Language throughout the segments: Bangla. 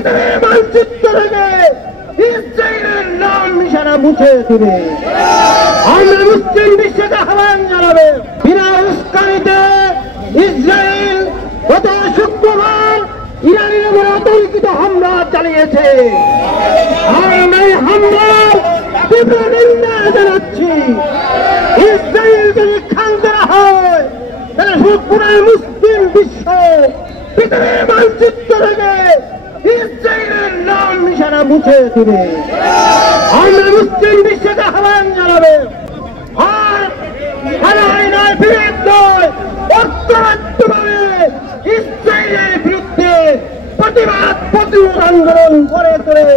পৃথিবীর মানচিত্র থেকে ইসরায়েলের নাম নিশানা মুছে দিবে। আমরা মুসলিম বিশ্বকে আহ্বান জানাবে, বিনা উস্কানিতে ইসরায়েল গত শুক্রবার ইরানের উপর অতর্কিত হামলা চালিয়েছে। আমরা এই হামলার তীব্র নিন্দা জানাচ্ছি। ইসরায়েল যদি ক্ষান্ত না হয় তাহলে পুরো মুসলিম বিশ্ব পৃথিবীর মানচিত্র থেকে ইসরায়েলের নাম নিশানা মুছে দিবে। আমরা মুসলিম বিশ্বকে আহ্বান জানাবে, আর নয় বিরোধ নয়, ঐক্যবদ্ধভাবে ইসরায়েলের বিরুদ্ধে প্রতিবাদ প্রতিরোধ আন্দোলন গড়ে তোলে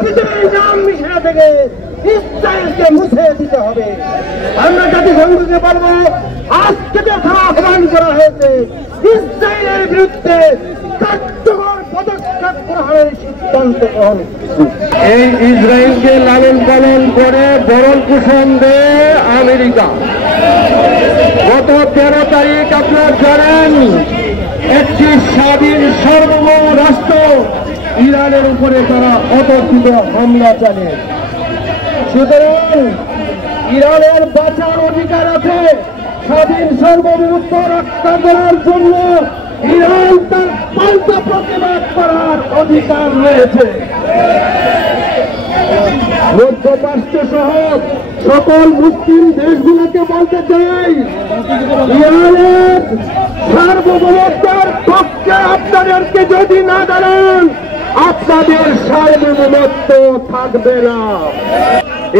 পৃথিবীর নাম নিশানা থেকে ইসরায়েলকে মুছে দিতে হবে। আমরা জাতিসংঘকে বলবো, আজকে যথা আহ্বান করা হয়েছে ইসরায়েলের বিরুদ্ধে কার্যকর পদক্ষেপ গ্রহণের সিদ্ধান্ত গ্রহণ। এই ইসরায়েলকে লালন পালন করে বরণ পোষণ দেয় আমেরিকা। গত 13 তারিখ আপনারা জানেন, একটি স্বাধীন সার্বভৌম রাষ্ট্র ইরানের উপরে তারা অতর্কিত হামলা চালিয়ে। সুতরাং ইরানের বাঁচার অধিকার আছে। স্বাধীন সার্বভৌমত্ব রক্ষা করার জন্য ইরান তার পাল্টা প্রতিবাদ করার অধিকার রয়েছে। মধ্যপ্রাচ্য সহ সকল মুসলিম দেশগুলোকে বলতে চাই, ইরানের সার্বভৌমত্বের পক্ষে আপনাদেরকে যদি না দাঁড়ান, আপনাদের সার্বভৌমত্ব থাকবে না।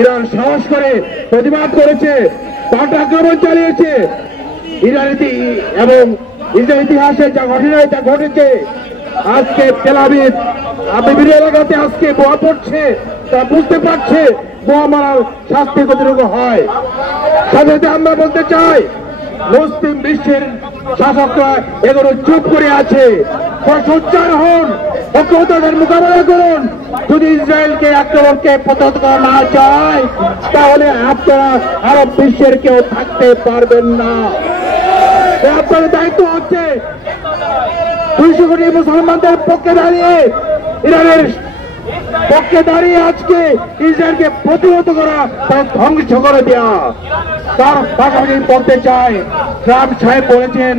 ইরান সাহস করে প্রতিবাদ করেছে, পাল্টা আক্রমণ চালিয়েছে। এবং ইসরায়েল ইতিহাসে যা ঘটনা তা ঘটেছে। আজকে তেল আবিব বিভিন্ন এলাকাতে আজকে বোমা পড়ছে, তা বুঝতে পারছে বোমা মারার শাস্তি কতটুকু হয়। সাথে সাথে আমরা বলতে চাই, মুসলিম বিশ্বের শাসকরা এগুলো চুপ করে আছে। সোচ্চার হন, ঐক্যবদ্ধতার মোকাবেলা করুন। যদি ইসরায়েলকে আক্রমণকে প্রতিহত করা না চায়, তাহলে আপনারা আরব বিশ্বের কেউ থাকতে পারবেন না। আপনাদের দায়িত্ব হচ্ছে 200 কোটি মুসলমানদের পক্ষে দাঁড়িয়ে, ইরানের পক্ষে দাঁড়িয়ে আজকে ইসরায়েলকে প্রতিহত করা, তার ধ্বংস করে দেওয়া। তার পাশাপাশি বলতে চাই, ট্রাম্প সাহেব বলেছেন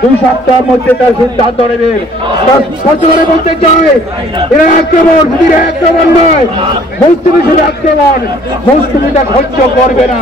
2 সপ্তাহের মধ্যে তার সিদ্ধান্ত নেবেন। তার স্পষ্ট করে বলতে চাই, এরা আক্রমণ শুধু আক্রমণ নয়, মুসলিমের সাথে আক্রমণ, মুসলিমরা সহ্য করবে না।